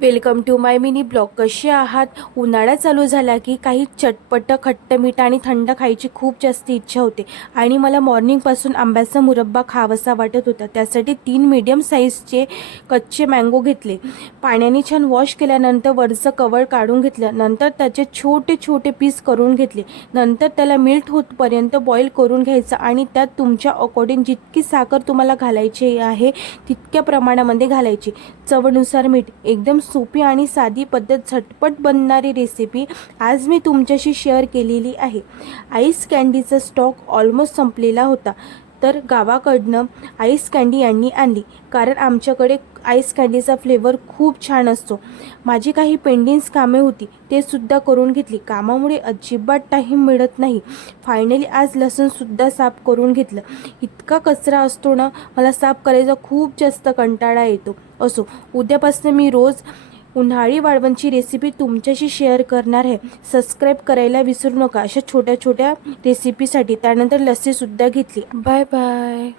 Welcome to my mini blog. कसे आहात? उन्हाळा चालू झाला की काही चटपट खट्ट मीठ आणि थंड खायची खूप जास्त इच्छा होते आणि मला मॉर्निंगपासून आंब्याचा मुरब्बा खावासा वाटत होता. त्यासाठी 3 मीडियम साईजचे कच्चे मँगो घेतले. पाण्याने छान वॉश केल्यानंतर वरचं कवर काढून घेतलं. नंतर त्याचे छोटे छोटे पीस करून घेतले. नंतर त्याला मिल्ट होतपर्यंत बॉईल करून घ्यायचं आणि त्यात तुमच्या अकॉर्डिंग जितकी साखर तुम्हाला घालायची आहे तितक्या प्रमाणामध्ये घालायची. चवीनुसार मीठ. एकदम सोपी आणि साधी पद्धत, झटपट बनणारी रेसिपी आज मी तुमच्याशी शेअर केलेली आहे. आईस कँडीचा स्टॉक ऑलमोस्ट संपलेला होता, तर गावाकडनं आईस कँडी यांनी आणली, कारण आमच्याकडे आईस कँडीचा फ्लेवर खूप छान असतो. माझी काही पेंडिंग्स कामे होती ते सुद्धा करून घेतली. कामामुळे अजिबात टाईम मिळत नाही. फायनली आज लसूणसुद्धा साफ करून घेतलं. इतका कचरा असतो ना, मला साफ करायचा खूप जास्त कंटाळा येतो. असो, उद्यापासून मी रोज उन्हाळी वाळवणची रेसिपी तुमच्याशी शेअर करणार आहे. सबस्क्राईब करायला विसरू नका अशा छोट्या छोट्या रेसिपीसाठी. त्यानंतर लस्सीसुद्धा घेतली. Bye bye.